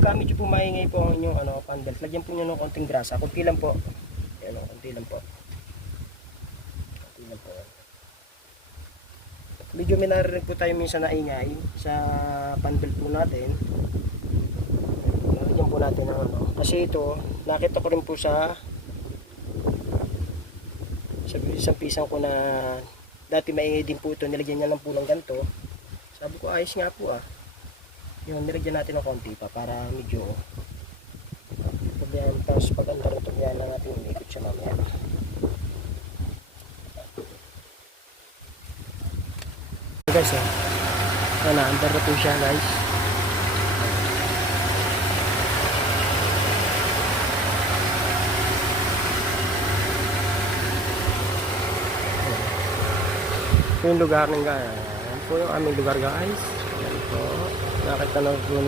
pagka medyo po maingay po ang inyong fan belt, lagyan po nyo ng konting grasa. Kunti lang po. Ayan o, kunti lang po. Kunti lang po. Medyo may naririnig po tayo minsan na ingay sa fan belt po natin. Lagyan po natin ng kasi ito, nakita ko rin po sa isang pisang ko na dati maingay din po ito, nilagyan niya lang po ng ganito. Sabi ko ayos nga po ah. Yun, nilagyan natin ng konti pa para medyo yan, tapos pag andar ito yan lang natin umikot siya mamaya. Guys andar na po siya guys. Ito yung lugar ng guys. Yan po yung aming lugar guys. Yan po. Nakita na po